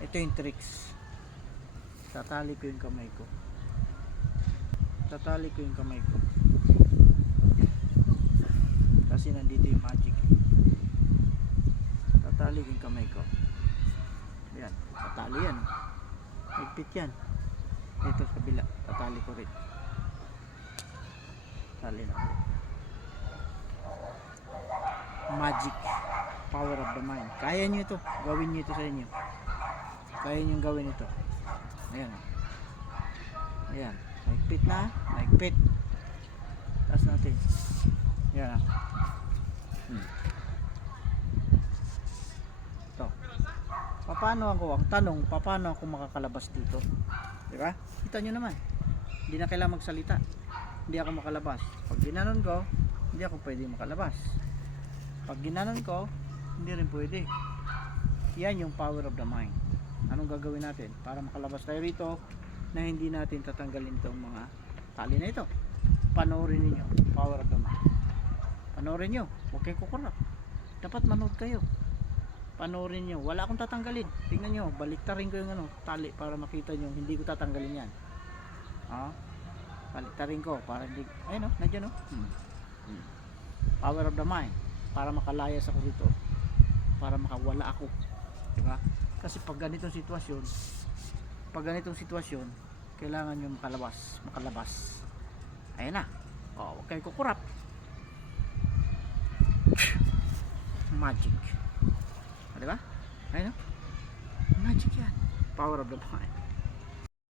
Ito yung tricks. Tatali ko yung kamay ko. Tatali ko yung kamay ko. Kasi nandito yung magic. Tatali ko yung kamay ko. Yan, tatali yan. Higpit yan. Dito sa kabila, tatali ko rin. Tali na. Magic. Power of the mind. Kaya nyo ito. Gawin nyo ito sa inyo. Kaya nyo gawin ito. Ayan. Ayan. Higpit na. Higpit. Taas natin. Ayan. Ito. Paano ako? Ang tanong, paano ako makakalabas dito? Diba? Kita nyo naman. Hindi na kailangan magsalita. Hindi ako makalabas. Pag ginanon ko, hindi ako pwede makalabas. Pag ginanon ko, hindi rin pwede. Yan yung power of the mind. Anong gagawin natin para makalabas tayo rito na hindi natin tatanggalin itong mga tali na ito? Panoorin niyo power of the mind. Panoorin nyo. Huwag kayong kukurap. Dapat manood kayo. Panoorin nyo. Wala akong tatanggalin. Tingnan nyo. Baliktarin ko yung tali para makita nyo. Hindi ko tatanggalin yan. Baliktarin ko para hindi. Ayun o. Nandiyan o. Power of the mind. Para makalayas ako dito. Para makawala ako. Diba? Kasi pag ganitong sitwasyon, kailangan nyo makalabas. Ayan na. Huwag kayong kukurap. Magic. Diba? Ayun o. Magic yan. Power of the mind.